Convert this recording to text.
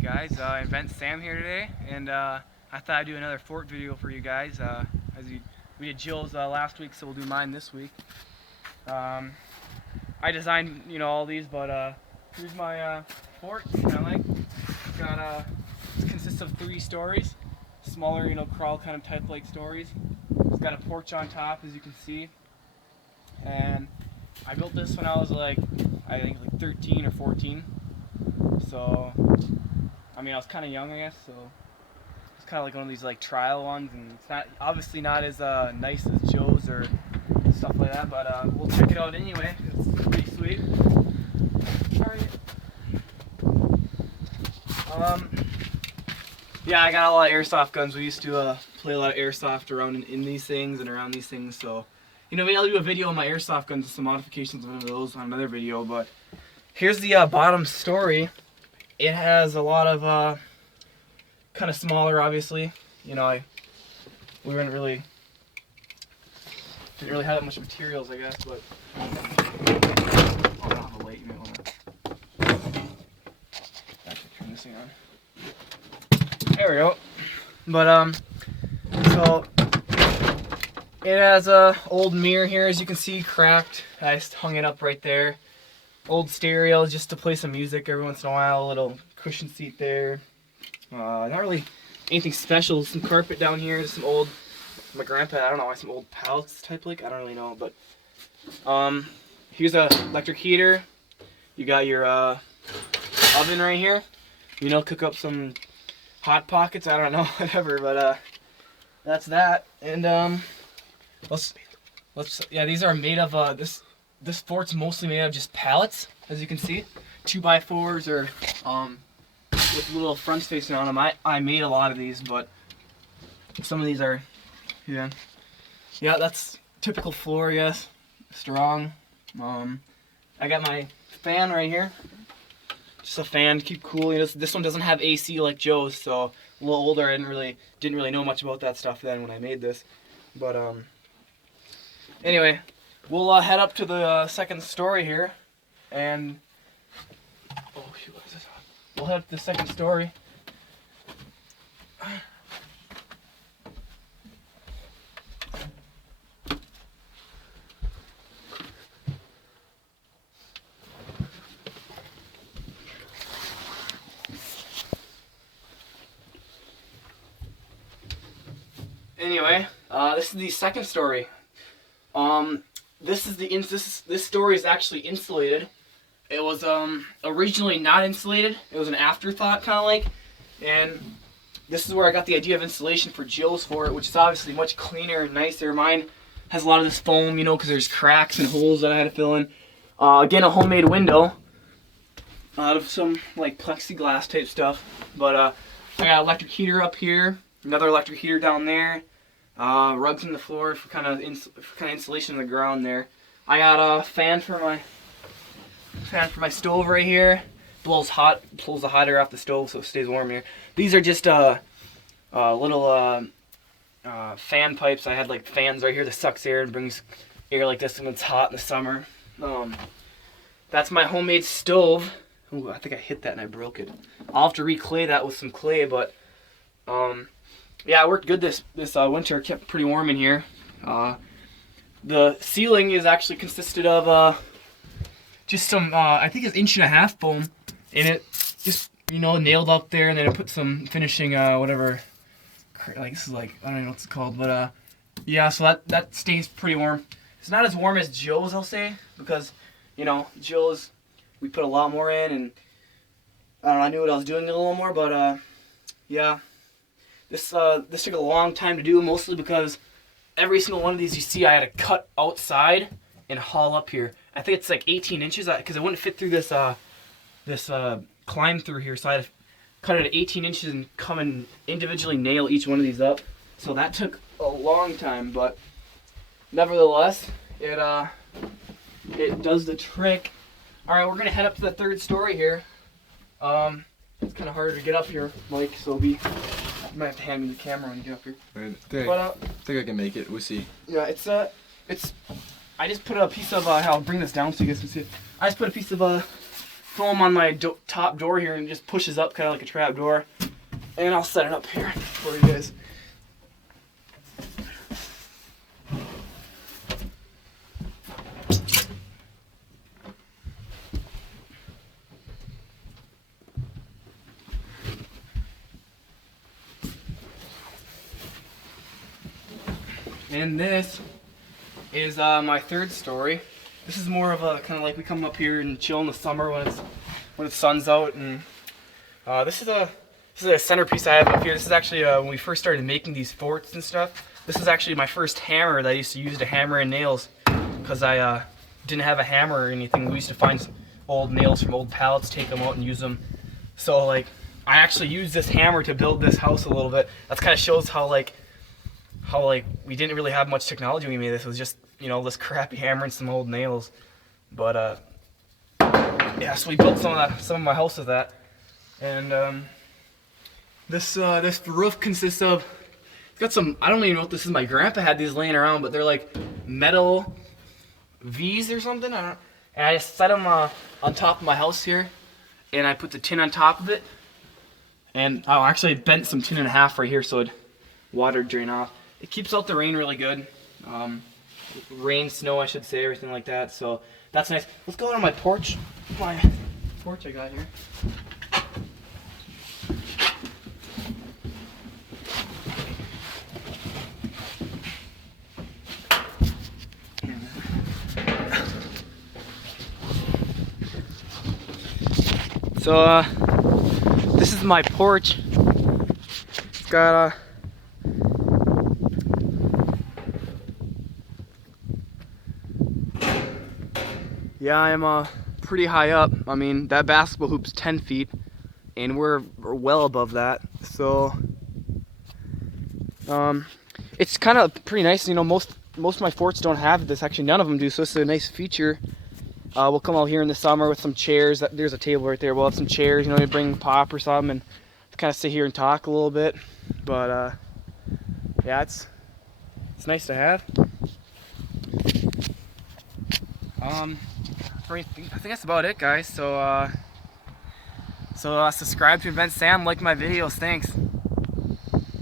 guys, Invent Sam here today, and I thought I'd do another fort video for you guys. We did Jill's last week, so we'll do mine this week. I designed, all these, but here's my fort. It consists of 3 stories, smaller, crawl kind of type like stories. It's got a porch on top, as you can see, and I built this when I was I think 13 or 14. So, I was kind of young, I guess, so it's kind of like one of these trial ones, and it's obviously not as nice as Joe's or stuff like that, but we'll check it out anyway. It's pretty sweet. Sorry. Yeah, I got a lot of airsoft guns. We used to play a lot of airsoft around in these things and around these things, so maybe I'll do a video on my airsoft guns and some modifications of one of those on another video. But here's the bottom story. It has a lot of kind of smaller, obviously. We didn't really have that much materials, I guess. But I don't have a light. You might want to actually turn this thing on. There we go. But so it has a old mirror here, as you can see, cracked. I just hung it up right there. Old stereo just to play some music every once in a while. A little cushion seat there. Not really anything special. Some carpet down here. Just some old, my grandpa, I don't know, some old pallets type I don't really know. But here's a electric heater. You got your oven right here. Cook up some hot pockets. I don't know, whatever. But that's that. And let's yeah, these are made of this fort's mostly made of just pallets, as you can see, 2x4s or with little fronts facing on them. I made a lot of these, but some of these are, yeah, that's typical floor, I guess. Strong. I got my fan right here. Just a fan to keep cool. This one doesn't have AC like Joe's, so a little older. I didn't really know much about that stuff then when I made this, but anyway. We'll head up to the second story here, and oh shoot, what is this? We'll head up to the second story. Anyway, this is the second story. This story is actually insulated. It was originally not insulated. It was an afterthought, kind of and this is where I got the idea of insulation for Jill's fort, which is obviously much cleaner and nicer. Mine has a lot of this foam, because there's cracks and holes that I had to fill in. Again, a homemade window out of some plexiglass type stuff. But I got an electric heater up here, another electric heater down there. Rugs in the floor for kind of insulation in the ground there. I got a fan for my stove right here. Pulls the hot air off the stove so it stays warm here. These are just little fan pipes. I had fans right here that sucks air and brings air like this when it's hot in the summer. That's my homemade stove. Ooh, I think I hit that and I broke it. I'll have to reclay that with some clay, but yeah, it worked good this winter. It kept pretty warm in here. The ceiling is actually consisted of just some, I think it's 1.5 inch foam, and it just, nailed up there, and then I put some finishing, whatever, this is I don't even know what it's called, but yeah, so that stays pretty warm. It's not as warm as Joe's, I'll say, because, Joe's, we put a lot more in, and I don't know, I knew what I was doing a little more, but yeah. This took a long time to do, mostly because every single one of these you see I had to cut outside and haul up here. I think it's 18 inches because it wouldn't fit through this climb through here, so I had to cut it at 18 inches and come and individually nail each one of these up. So that took a long time, but nevertheless, it does the trick. All right, we're gonna head up to the third story here. It's kind of harder to get up here, Mike, so you might have to hand me the camera when you get up here. I think I can make it. We'll see. Yeah, it's I just put a piece of I'll bring this down so you guys can see it. I just put a piece of foam on my top door here and it just pushes up kind of like a trap door. And I'll set it up here for you guys. And this is my third story. This is more of a kind of like we come up here and chill in the summer when the sun's out, and this is a centerpiece I have up here. This is actually when we first started making these forts and stuff. This is actually my first hammer that I used to use to hammer in nails, because I didn't have a hammer or anything. We used to find old nails from old pallets, take them out and use them. So like I actually used this hammer to build this house a little bit. That kind of shows how we didn't really have much technology when we made this. It was just, you know, this crappy hammer and some old nails. But yeah, so we built some of my house with that. And this roof consists of, it's got some, I don't even know what this is. My grandpa had these laying around, but they're like metal V's or something. I don't know. And I just set them on top of my house here, and I put the tin on top of it. And I actually bent some tin in half right here so it'd water drain off. It keeps out the rain really good. Rain, snow, I should say, everything like that. So that's nice. Let's go out on my porch. My porch I got here. So this is my porch. It's got yeah, I'm pretty high up. I mean, that basketball hoop's 10 feet, and we're well above that. So it's kind of pretty nice. You know, most of my forts don't have this. Actually, none of them do. So it's a nice feature. We'll come out here in the summer with some chairs. There's a table right there. We'll have some chairs. You know, we bring pop or something and kind of sit here and talk a little bit. But yeah, it's nice to have. I think that's about it, guys. So subscribe to Event Sam, like my videos. Thanks.